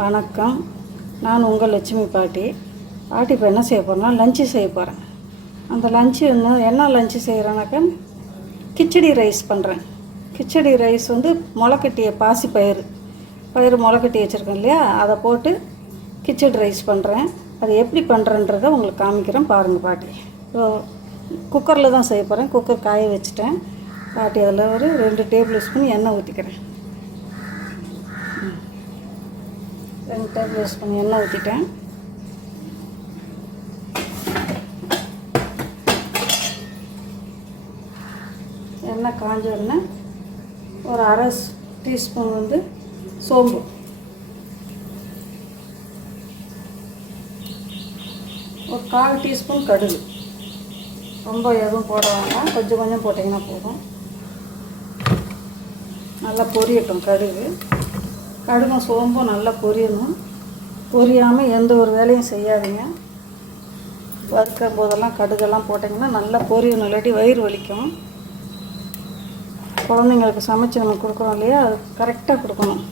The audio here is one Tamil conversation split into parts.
வணக்கம். நான் உங்கள் லட்சுமி பாட்டி. பாட்டி இப்போ என்ன செய்ய போகிறேன்னா லஞ்சு செய்ய போகிறேன் அந்த லஞ்சு வந்து என்ன லஞ்சு செய்கிறேன்னாக்கா கிச்சடி ரைஸ் பண்ணுறேன் கிச்சடி ரைஸ் வந்து முளைக்கட்டிய பாசி பயிறு. பயிறு முளைக்கட்டி வச்சுருக்கேன் இல்லையா? அதை போட்டு கிச்சடி ரைஸ் பண்ணுறேன் அது எப்படி பண்ணுறேன்றதை உங்களுக்கு காமிக்கிறேன் பாருங்கள் பாட்டி. இப்போ குக்கரில் தான் செய்ய போகிறேன் குக்கர் காய வச்சுட்டேன். பாட்டி அதில் ஒரு ரெண்டு டேபிள் ஸ்பூன் எண்ணெய் ஊற்றிக்கிறேன் ரெண்டு டேபிள் ஸ்பூன் எண்ணெய் ஊற்றிட்டேன் எண்ணெய் காஞ்ச உடனே ஒரு அரை டீஸ்பூன் வந்து சோம்பு. ஒரு கால் டீஸ்பூன் கடுகு. ரொம்ப எதுவும் போட வேண்டாம். கொஞ்சம் கொஞ்சம் போட்டிங்கன்னா போதும். நல்லா பொரியட்டும் கடுகு. கடுகும் சோம்பும் நல்லா பொரியணும். பொரியாமல் எந்த ஒரு வேலையும் செய்யாதீங்க. வறுக்கும் போதெல்லாம் கடுகெல்லாம் போட்டிங்கன்னா நல்லா பொரியணும் இல்லாட்டி வயிறு வலிக்கும். குழந்தைங்களுக்கு சமைச்சு நம்ம கொடுக்குறோம் இல்லையா? அது கரெக்டாக கொடுக்கணும்.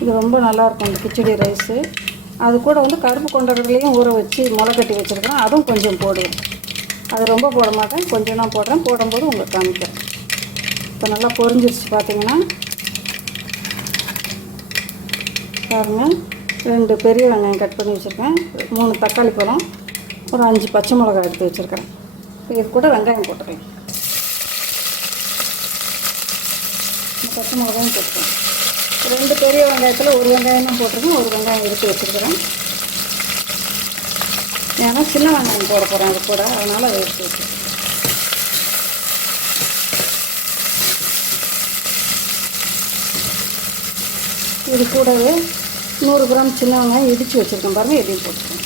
இது ரொம்ப நல்லாயிருக்கும் இந்த கிச்சடி ரைஸு. அது கூட வந்து கருப்பு கொண்டர்களையும் ஊற வச்சு முளை கட்டி வச்சுருக்கிறேன் அதுவும் கொஞ்சம் போடுவேன் அது ரொம்ப போட மாட்டேன். கொஞ்சம் தான் போடுறேன். போடும்போது உங்களுக்கு காமிக்கிறேன். இப்போ நல்லா பொரிஞ்சிருச்சு பார்த்தீங்கன்னா. பாருங்க ரெண்டு பெரிய வெங்காயம் கட் பண்ணி வச்சுருக்கேன். மூணு தக்காளி பழம் ஒரு அஞ்சு பச்சை மிளகாய் எடுத்து வச்சுருக்கேன். இது கூட வெங்காயம் போட்டுக்கலாம். பச்சை மிளகாயும் போட்டுருக்கேன் ரெண்டு பெரிய வெங்காயத்தில் ஒரு வெங்காயம் தான் போட்டிருக்கேன் ஒரு வெங்காயம் எடுத்து வச்சுருக்கிறேன். ஏன்னா சின்ன வெங்காயம் போட போகிறேன் அது கூட அதனால் எடுத்து வச்சுருக்கேன். இது கூடவே நூறு கிராம் சின்ன வெங்காயம் இடித்து வச்சுருக்கேன் பாருங்கள் இதையும் போட்டுக்கோங்க.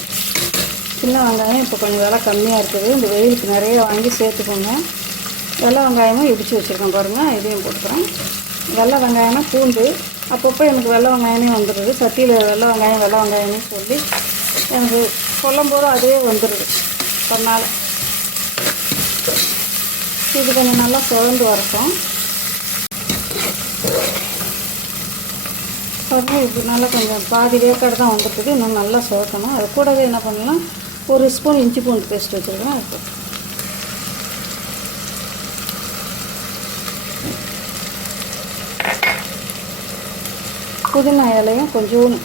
சின்ன வெங்காயம் இப்போ கொஞ்சம் விலை கம்மியாக இருக்குது. இந்த வெயிலுக்கு நிறைய வாங்கி சேர்த்துக்கோங்க. வெள்ளை வெங்காயமும் இடித்து வச்சுருக்கேன் பாருங்கள் இதையும் போட்டுக்கிறேன். வெள்ளை வெங்காயம்னா பூண்டு. அப்பப்போ எனக்கு வெள்ளை வெங்காயமே வந்துடுது. சட்டியில் வெள்ளை வெங்காயம் வெள்ளை வெங்காயம்னு சொல்லி எனக்கு சொல்லும் போது அதே வந்துடுது. அதனால் இது கொஞ்சம் நல்லா சுழந்து வரட்டும். பாருங்கள் இது நல்லா கொஞ்சம் பாதி வேக்காடு தான் வந்துருக்குது இன்னும் நல்லா சோக்கணும் அது கூடவே என்ன பண்ணலாம் ஒரு ஸ்பூன் இஞ்சி பூண்டு பேஸ்ட் வச்சுருக்கேன். அது புதினா இலையும் கொஞ்சோண்டு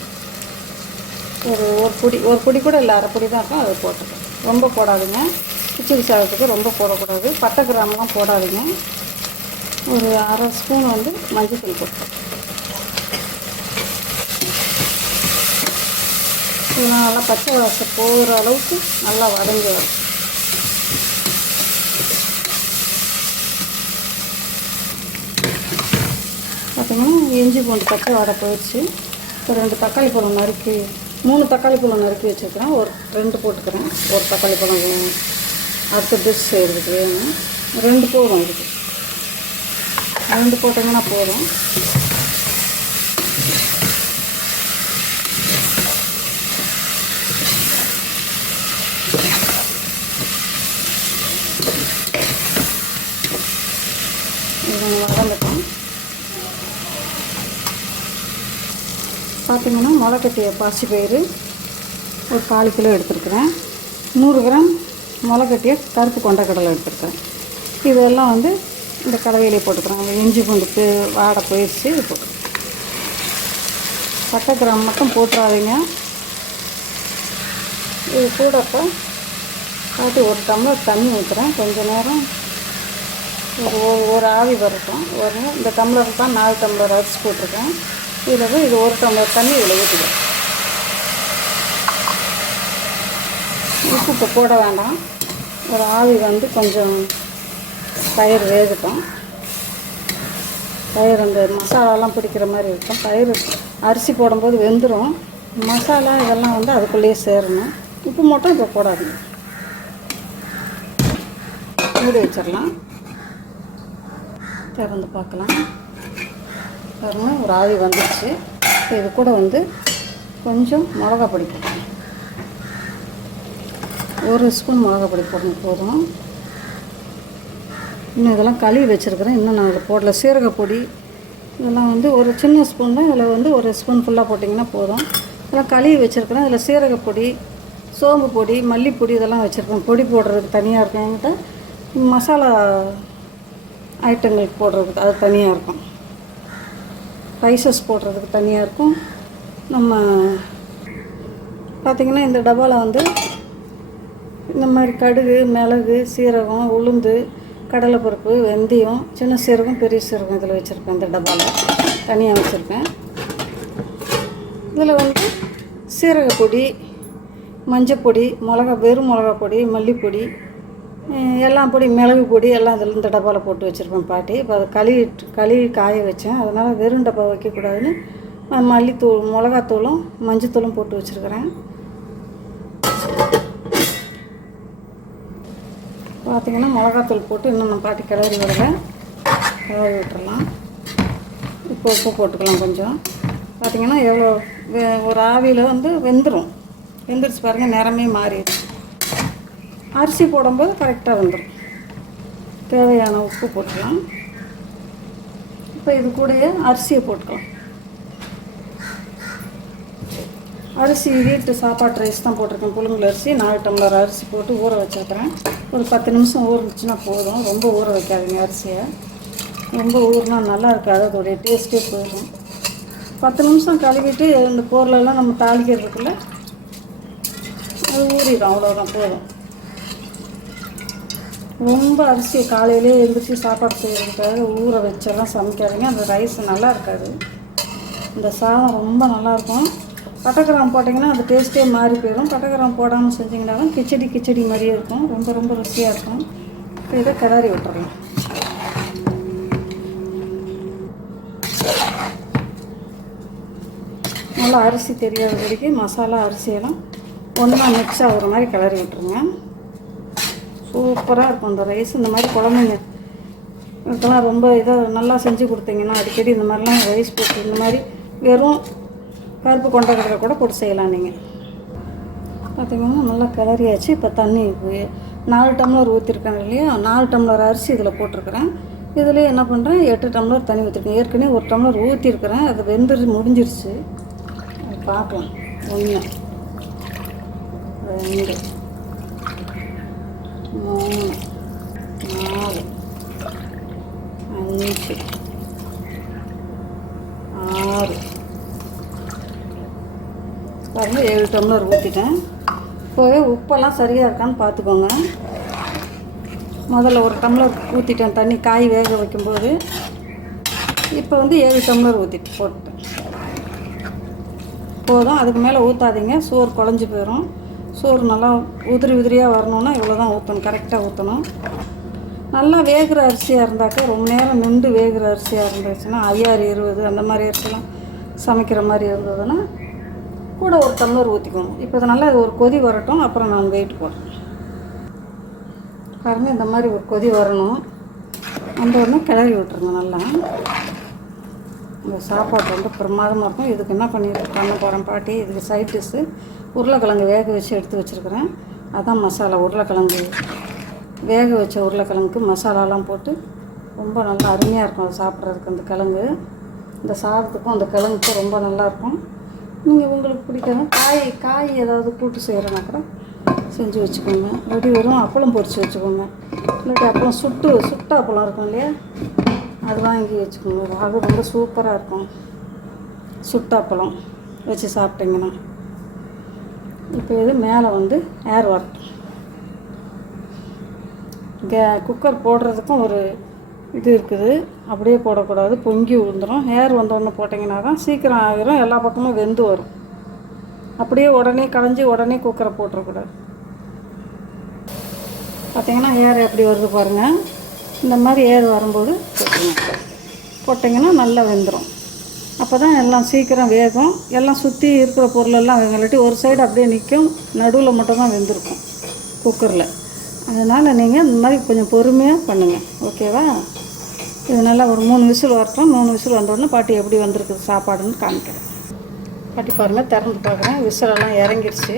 ஒரு ஒரு பொடி ஒரு பொடி கூட இல்லை அரை பொடி தான் இருக்கும். அதை போட்டுக்கோங்க ரொம்ப போடாதுங்க. கிச்சடி சாதத்துக்கு ரொம்ப போடக்கூடாது. பட்டை கிராமெலாம் போடாதுங்க. ஒரு அரை ஸ்பூன் வந்து மஞ்சள் தூள் போட்டுக்கோங்க இதெல்லாம் நல்லா பச்சை வாசம் போகிற அளவுக்கு நல்லா வதங்கி வரும் பார்த்தீங்கன்னா இஞ்சி பூண்டு பச்சை வடை போயிடுச்சு. இப்போ ரெண்டு தக்காளி பழம் நறுக்கி மூணு தக்காளி பழம் நறுக்கி வச்சுருக்கிறேன். ஒரு ரெண்டு போட்டுக்கிறேன். ஒரு தக்காளி பழம் வேணும். அடுத்த டிஷ் செய்கிறதுக்கு வேணும். ரெண்டு போதும் இதுக்கு. ரெண்டு போட்டிங்கன்னா போதும். வதங்கட்டும் பார்த்தீங்கன்னா முளைக்கட்டிய பாசி பயிறு ஒரு கால் கிலோ எடுத்துருக்குறேன். நூறு கிராம் முளைக்கட்டிய கருப்பு கொண்டக்கடலை எடுத்துருக்கேன் இதெல்லாம் வந்து இந்த கலவையிலே போட்டுக்கிறேன் இஞ்சி பூண்டுக்கு வாடை போயிடுச்சு இது பட்டை. கிராம் மட்டும் போட்டுறாதீங்க. இது கூட இப்போ காட்டி ஒரு டம்ளர் தண்ணி ஊற்றுறேன் கொஞ்ச நேரம் ஒரு ஒரு- ஆவி வரட்டும். ஒரு இந்த டம்ளர் தான் நாலு டம்ளர் அரிசி போட்டிருக்கேன். இதில் போய் இது ஒரு டம்ளர் தண்ணி இதில் ஊற்றிடும் உப்பு இப்போ போட வேண்டாம். ஒரு ஆவி வந்து கொஞ்சம் பயிர் வேகட்டும். பயிர் அந்த மசாலாலாம் பிடிக்கிற மாதிரி இருக்கும். பயிர் அரிசி போடும்போது வெந்துடும் மசாலா இதெல்லாம் வந்து அதுக்குள்ளேயே சேரணும். உப்பு மட்டும் இப்போ போடாதீங்க. மூடி வச்சிடலாம். திறந்து பார்க்கலாம். பாருங்கள் ஒரு ஆவி வந்துடுச்சு இப்போ இது கூட வந்து கொஞ்சம் மிளகா பொடி போடணும். ஒரு ஸ்பூன் மிளகா பொடி போடணும் போதும்? இன்னும் இதெல்லாம் கழுவி வச்சுருக்கிறேன். இன்னும் நான் இதில் போடல. சீரக பொடி இதெல்லாம் வந்து ஒரு சின்ன ஸ்பூன் தான். இதில் வந்து ஒரு ஸ்பூன் ஃபுல்லாக போட்டிங்கன்னா போதும். இதெல்லாம் கழுவி வச்சுருக்கிறேன். இதில் சீரகப்பொடி சோம்பு பொடி மல்லிப்பொடி இதெல்லாம் வச்சுருக்கேன். பொடி போடுறதுக்கு தனியாக இருக்கேன் என்கிட்ட மசாலா ஐட்டங்களுக்கு போடுறதுக்கு அது தனியாக இருக்கும். ஸ்பைசஸ் போடுறதுக்கு தனியாக இருக்கும். நம்ம பார்த்திங்கன்னா இந்த டப்பாவில் வந்து இந்த மாதிரி கடுகு மிளகு சீரகம் உளுந்து கடலைப்பருப்பு வெந்தயம் சின்ன சீரகம் பெரிய சீரகம் இதில் வச்சுருப்பேன். இந்த டப்பாவில் தனியாக வச்சுருப்பேன். இதில் வந்து சீரகப்பொடி மஞ்சப்பொடி மிளகா வெறும் மிளகா பொடி மல்லிப்பொடி எல்லாம் பொடி மிளகு பொடி எல்லாம் இதில் இந்த டப்பாவில் போட்டு வச்சுருப்பேன் பாட்டி. இப்போ அதை கழுவி கழுவி காய வச்சேன். அதனால் வெறும் டப்பா வைக்கக்கூடாதுன்னு மல்லித்தூள் மிளகாத்தூளும் மஞ்சத்தூளும் போட்டு வச்சுருக்கிறேன். பார்த்திங்கன்னா மிளகாத்தூள் போட்டு இன்னும் நான் பாட்டி கிளறி விடுறேன் கிளறி விட்டுறலாம். இப்போ உப்பு போட்டுக்கலாம் கொஞ்சம். பார்த்திங்கன்னா எவ்வளோ ஒரு ஆவியில் வந்து வெந்துடும் வெந்துருச்சு பாருங்கள் நிறமே மாறிடுச்சு. அரிசி போடும்போது கரெக்டாக வந்துடும் தேவையான உப்பு போட்டுக்கலாம். இப்போ இது கூடயே அரிசியை போட்டுக்கலாம். அரிசி வீட்டு சாப்பாட்டு ரைஸ் தான் போட்டிருக்கேன். புழுங்கல் அரிசி நாலு டம்ளர் அரிசி போட்டு ஊற வச்சுருக்கிறேன். ஒரு பத்து நிமிஷம் ஊறிச்சுன்னா போதும். ரொம்ப ஊற வைக்காதீங்க அரிசியை. ரொம்ப ஊறினா நல்லா இருக்காது. அதோடைய டேஸ்ட்டே போயிடும். பத்து நிமிஷம் கழுவிட்டு இந்த பொருளெல்லாம் நம்ம தாளிக்கிறதுக்குள்ள அது ஊறிடும். அவ்வளோதான் போதும். ரொம்ப அரிசியை காலையிலே எழுந்திரிச்சி சாப்பாடு செய்கிறதுக்காக ஊற வச்செல்லாம் சமைக்காதீங்க. அந்த ரைஸ் நல்லா இருக்காது. இந்த சாதம் ரொம்ப நல்லாயிருக்கும் பட்டக்கிராம் போட்டிங்கன்னா அந்த டேஸ்ட்டே மாறி போயிடும். பட்டக்கிராம் போடாமல் செஞ்சிங்கன்னா கிச்சடி கிச்சடி மாதிரியே இருக்கும். ரொம்ப ரொம்ப ருசியாக இருக்கும். இப்போ இதை கிளறி விட்டுறலாம். நல்லா அரிசி தெரியாதபடிக்கு மசாலா அரிசியெல்லாம் ஒன்றா மிக்ஸ் ஆகுற மாதிரி கிளறி விட்டுருங்க. சூப்பராக இருக்கும் இந்த ரைஸ் இந்த மாதிரி குழம்புங்க. இதுக்கெல்லாம் ரொம்ப இதாக நல்லா செஞ்சு கொடுத்தீங்கன்னா அடிக்கடி இந்த மாதிரிலாம் ரைஸ் போட்டு இந்த மாதிரி வெறும் கருப்பு கொண்டக்கடலை கூட போட்டு செய்யலாம் நீங்கள் பார்த்தீங்கன்னா நல்லா கிளறியாச்சு. இப்போ தண்ணி நாலு டம்ளர் ஊற்றிருக்கேன் இல்லையா? நாலு டம்ளர் அரிசி இதில் போட்டிருக்கிறேன். இதில் என்ன பண்ணுறேன் எட்டு டம்ளர் தண்ணி ஊற்றிருக்கேன் ஏற்கனவே ஒரு டம்ளர் ஊற்றிருக்கிறேன் அது வெந்துரு முடிஞ்சிருச்சு. பார்க்கலாம். ஒன்று ரெண்டு. மூணு நாலு அஞ்சு ஆறு பாருங்க ஏழு டம்ளர் ஊற்றிட்டேன் இப்போவே உப்பெல்லாம் சரியாக இருக்கான்னு பார்த்துக்கோங்க. முதல்ல ஒரு டம்ளர் ஊற்றிட்டேன் தண்ணி காய் வேக வைக்கும்போது இப்போ வந்து ஏழு டம்ளர் ஊற்றிட்டு போட்டேன் போதும். அதுக்கு மேலே ஊற்றாதீங்க சோறு குழஞ்சி போயிடும் சோறு நல்லா உதிரி உதிரியாக வரணுன்னா இவ்வளோ தான் ஊற்றணும் கரெக்டாக ஊற்றணும் நல்லா வேகிற அரிசியாக இருந்தாக்கா ரொம்ப நேரம் நின்று வேகிற அரிசியாக இருந்துச்சுன்னா ஐயாறு இருபது அந்த மாதிரி அரிசிலாம் சமைக்கிற மாதிரி இருந்ததுன்னா கூட ஒரு டம்ளர் ஊற்றிக்கணும் இப்போ இது நல்லா இது ஒரு கொதி வரட்டும் அப்புறம் நான் வெயிட் போடுறேன். பாருங்க இந்த மாதிரி ஒரு கொதி வரணும். அந்த உடனே கிளறி விட்டுருங்க நல்லா. இந்த சாப்பாடு வந்து பிரமாதமாக இருக்கும். இதுக்கு என்ன பண்ணி பண்ண போகிறேன் பாட்டி? இதுக்கு சைட் டிஷ்ஷு உருளைக்கிழங்கு வேக வச்சு எடுத்து வச்சுருக்கிறேன். அதான் மசாலா உருளைக்கிழங்கு. வேக வச்ச உருளைக்கிழங்குக்கு மசாலாலாம் போட்டு ரொம்ப நல்லா அருமையாக இருக்கும் அது சாப்பிட்றதுக்கு அந்த கிழங்கு. இந்த சாதத்துக்கும் அந்த கிழங்குக்கும் ரொம்ப நல்லாயிருக்கும் நீங்கள் உங்களுக்கு பிடிக்காத காய் காய் ஏதாவது கூட்டு செய்கிறனாக்கூட கூட செஞ்சு வச்சுக்கோங்க. வெடி வெறும் அப்பளம் பொரித்து வச்சுக்கோங்க. இல்லாட்டி அப்பளம் சுட்டு சுட்ட அப்பளம் இருக்கும் இல்லையா? அது வாங்கி வச்சுக்கோங்க. அது ரொம்ப சூப்பராக இருக்கும். சுட்டாப்பழம் வச்சு சாப்பிட்டீங்கன்னா. இப்போ இது மேலே வந்து ஏர் ஒர்க் கே குக்கர் போடுறதுக்கும் ஒரு இது இருக்குது. அப்படியே போடக்கூடாது பொங்கி விழுந்துடும் ஏர் வந்தோடனே போட்டிங்கன்னா தான் சீக்கிரம் ஆகிரும் எல்லா பக்கமும் வெந்து வரும். அப்படியே உடனே களைஞ்சி உடனே குக்கரை போட்டுறக்கூடாது. பார்த்தீங்கன்னா ஏர் எப்படி வருது பாருங்கள் இந்த மாதிரி ஏர் வரும்போது போட்டுருங்க. போட்டிங்கன்னா நல்லா வெந்துடும் அப்போ தான் எல்லாம் சீக்கிரம் வேகும். எல்லாம் சுற்றி இருக்கிற பொருளெல்லாம் வேகும் இல்லாட்டி ஒரு சைடு அப்படியே நிற்கும் நடுவில் மட்டும்தான் வெந்திருக்கும் குக்கரில் அதனால் நீங்கள் இந்த மாதிரி கொஞ்சம் பொறுமையாக பண்ணுங்கள் ஓகேவா இது நல்லா ஒரு மூணு விசில் வரட்டும். மூணு விசில் வந்தோடனே பாட்டி எப்படி வந்திருக்குது சாப்பாடுன்னு காமிக்கிறேன். பாட்டி பாருங்கள் திறந்து பார்க்குறேன் விசிலெல்லாம் இறங்கிருச்சு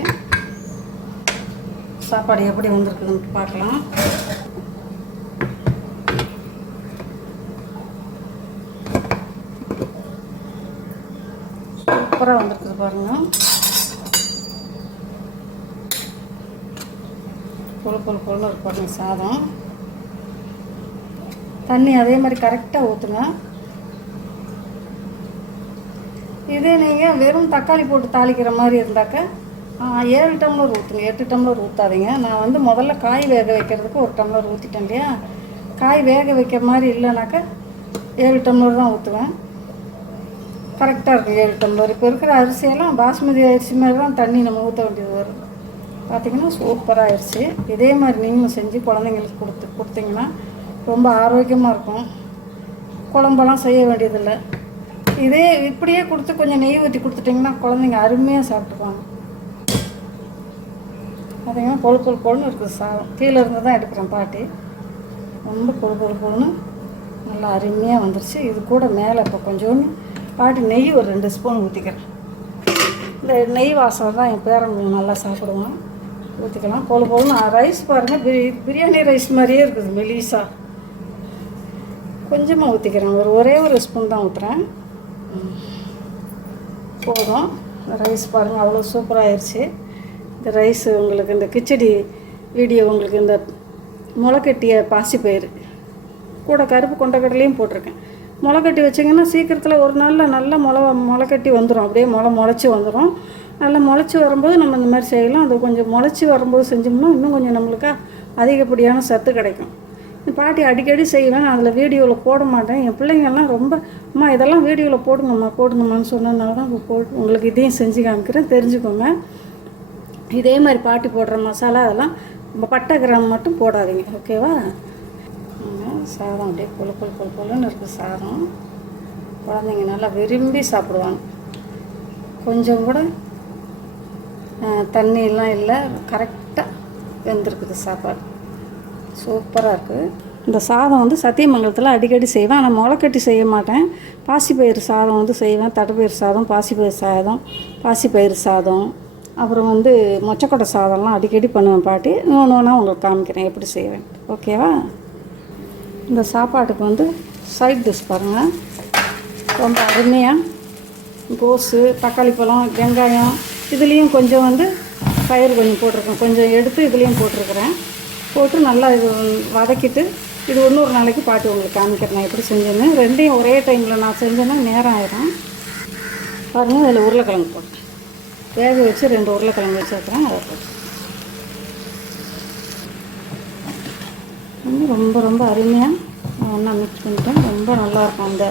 சாப்பாடு எப்படி வந்திருக்குதுன்னு பார்க்கலாம். சூப்பராக வந்துருக்குது பாருங்கள் பொழு பொழு பொழுன்னு இருக்கு பாருங்க சாதம். தண்ணி அதே மாதிரி கரெக்டாக ஊற்றுங்க இதே நீங்கள் வெறும் தக்காளி போட்டு தாளிக்கிற மாதிரி இருந்தாக்க ஏழு டம்ளர் ஊற்றுங்க எட்டு டம்ளர் ஊற்றாதீங்க நான் வந்து முதல்ல காய் வேக வைக்கிறதுக்கு ஒரு டம்ளர் ஊற்றிட்டேன் இல்லையா? காய் வேக வைக்கிற மாதிரி இல்லைனாக்கா ஏழு டம்ளர் தான் ஊற்றுவேன் கரெக்டாக இருக்குது ஏழு டம்ளர் இப்போ இருக்கிற அரிசியெல்லாம் பாஸ்மதி அரிசி மாதிரி தான் தண்ணி நம்ம ஊற்ற வேண்டியது வரும். பார்த்தீங்கன்னா சூப்பராக ஆயிடுச்சு. இதே மாதிரி நீங்களும் செஞ்சு குழந்தைங்களுக்கு கொடுத்து கொடுத்தீங்கன்னா ரொம்ப ஆரோக்கியமாக இருக்கும். குழம்பெல்லாம் செய்ய வேண்டியதில்லை. இதே இப்படியே கொடுத்து கொஞ்சம் நெய் ஊற்றி கொடுத்துட்டிங்கன்னா குழந்தைங்க அருமையாக சாப்பிட்டுக்குவாங்க. பார்த்தீங்கன்னா கொழு கொழு கொழுன்னு இருக்குது சாதம். கீழே இருந்து தான் எடுக்கிறேன் பாட்டி. ரொம்ப கொழு கொழு கொழுன்னு நல்லா அருமையாக வந்துருச்சு. இது கூட மேலே இப்போ கொஞ்சோண்டு பாட்டு நெய் ஒரு ரெண்டு ஸ்பூன் ஊற்றிக்கிறேன் இந்த நெய் வாசம் தான் என் பேரன் நல்லா சாப்பிடுவான். ஊற்றிக்கலாம் போல பொழுன்னு ரைஸ் பாருங்கள் பிரி பிரியாணி ரைஸ் மாதிரியே இருக்குது மெலிசா. கொஞ்சமாக ஊற்றிக்கிறேன் ஒரு ஒரே ஒரு ஸ்பூன் தான் ஊற்றுறேன் போதும். ரைஸ் பாருங்கள் அவ்வளோ சூப்பராக ஆயிடுச்சு இந்த ரைஸ் உங்களுக்கு இந்த கிச்சடி வீடியோ உங்களுக்கு இந்த முளைக்கட்டிய பாசிப்பயிறு. கூட கருப்பு கொண்டக்கடலையும் போட்டிருக்கேன். முளைக்கட்டி வச்சிங்கன்னா சீக்கிரத்தில் ஒரு நாளில் நல்லா முளை முளைக்கட்டி வந்துடும் அப்படியே முளை முளைச்சி வந்துடும் நல்லா முளைச்சி வரும்போது நம்ம இந்த மாதிரி செய்யலாம். அது கொஞ்சம் முளைச்சி வரும்போது செஞ்சோம்னா இன்னும் கொஞ்சம் நம்மளுக்கு அதிகப்படியான சத்து கிடைக்கும். இந்த பாட்டி அடிக்கடி செய்வேன். நான் அதில் வீடியோவில் போட மாட்டேன். என் பிள்ளைங்கள்லாம் ரொம்ப அம்மா இதெல்லாம் வீடியோவில் போடுங்கம்மா போடுங்கம்மான்னு சொன்னதுனால தான் இப்போ போட்டு உங்களுக்கு இதையும் செஞ்சு காமிக்கிறேன். தெரிஞ்சுக்கோங்க. இதே மாதிரி பாட்டி போடுற மசாலா அதெல்லாம் பட்டை கிராம் மட்டும் போடாதீங்க. ஓகேவா? சாதம் அப்படியே கொழு கொழு கொழு கொழுன்னு இருக்குது சாதம். குழந்தைங்க நல்லா விரும்பி சாப்பிடுவாங்க. கொஞ்சம் கூட தண்ணியெல்லாம் இல்லை கரெக்டாக வெந்திருக்குது சாப்பாடு. சூப்பராக இருக்குது இந்த சாதம் வந்து சத்தியமங்கலத்தில் அடிக்கடி செய்வேன். ஆனால் முளைக்கட்டி செய்ய மாட்டேன். பாசிப்பயிறு சாதம் வந்து செய்வேன். தட்டைப்பயிறு சாதம் பாசிப்பயிறு சாதம் பாசிப்பயிறு சாதம். அப்புறம் வந்து மொச்சக்கொட்டை சாதம்லாம் அடிக்கடி பண்ணுவேன் பாட்டி. ஒன்று ஒன்றா உங்களுக்கு காமிக்கிறேன் எப்படி செய்வேன் ஓகேவா? இந்த சாப்பாட்டுக்கு வந்து சைட் டிஷ் பாருங்கள் ரொம்ப அருமையாக கோஸு தக்காளி பழம் வெங்காயம் இதுலேயும் கொஞ்சம் வந்து பயிர் கொஞ்சம் போட்டிருக்கேன். கொஞ்சம் எடுத்து இதுலேயும் போட்டிருக்கிறேன். போட்டு நல்லா இது வதக்கிட்டு இது இன்னொரு நாளைக்கு பாட்டு உங்களுக்கு காமிக்கிறேன் நான் எப்படி செஞ்சேன்னு. ரெண்டையும் ஒரே டைமில் நான் செஞ்சேன்னா நேரம் ஆயிடும் பாருங்கள் அதில் உருளைக்கிழங்கு போட்டேன். வேக வச்சு ரெண்டு உருளைக்கிழங்கு வச்சுருக்கிறேன் அதை போட்டு ரொம்ப ரொம்ப அருமையாக நான் ஒன்றா மிக்ஸ் பண்ணிட்டேன். ரொம்ப நல்லாயிருக்கும் அந்த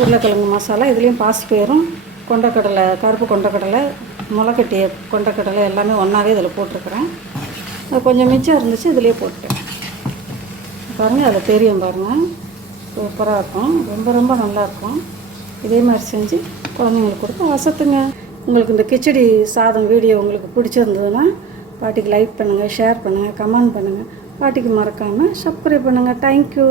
உருளைக்கிழங்கு மசாலா. இதுலேயும் பாசிப்பயிரும் கொண்டக்கடலை கருப்பு கொண்டக்கடலை முளைக்கட்டிய கொண்டக்கடலை எல்லாமே ஒன்றாவே இதில் போட்டிருக்கிறேன். அது கொஞ்சம் மிச்சம் இருந்துச்சு இதுலேயே போட்டுட்டேன். பாருங்கள் அதில் தெரியும் பாருங்கள் சூப்பராக இருக்கும். ரொம்ப ரொம்ப நல்லாயிருக்கும் இதே மாதிரி செஞ்சு குழந்தைங்களுக்கு கொடுத்து வசத்துங்க. உங்களுக்கு இந்த கிச்சடி சாதம் வீடியோ உங்களுக்கு பிடிச்சிருந்ததுன்னா பாட்டிக்கு லைக் பண்ணுங்கள் ஷேர் பண்ணுங்கள் கமெண்ட் பண்ணுங்கள் பாட்டிக்கு மறக்காமல் சப்ஸ்கிரைப் பண்ணுங்கள் தேங்க்யூ